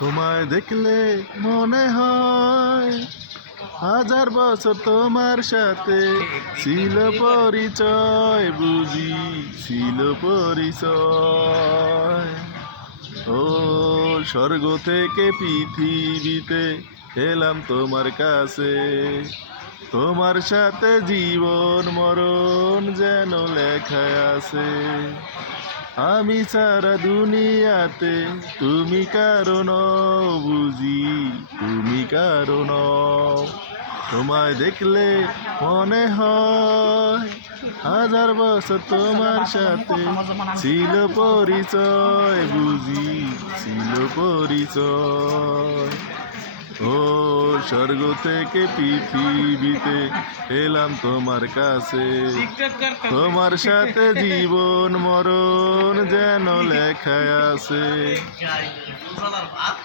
তোমায় দেখলে মনে হয় হাজার বছর তোমার সাথে ছিল পরিচয়, বুঝি ছিল পরিচয়। ও স্বর্গ থেকে পৃথিবীতে এলাম তোমার কাছে, তোমার সাথে জীবন মরণ যেন লেখা আছে। আমি সারা দুনিয়াতে তুমি কারণ, বুঝি তুমি কারণ। তোমায় দেখলে মনে হয় হাজার বছর তোমার সাথে ছিল পরিচয়, বুঝি ছিল পরিচয়। ও স্বর্গ থেকে পৃথিবীতে এলাম তোমার কাছে, তোমার সাথে জীবন মরণ যেন লেখা আছে।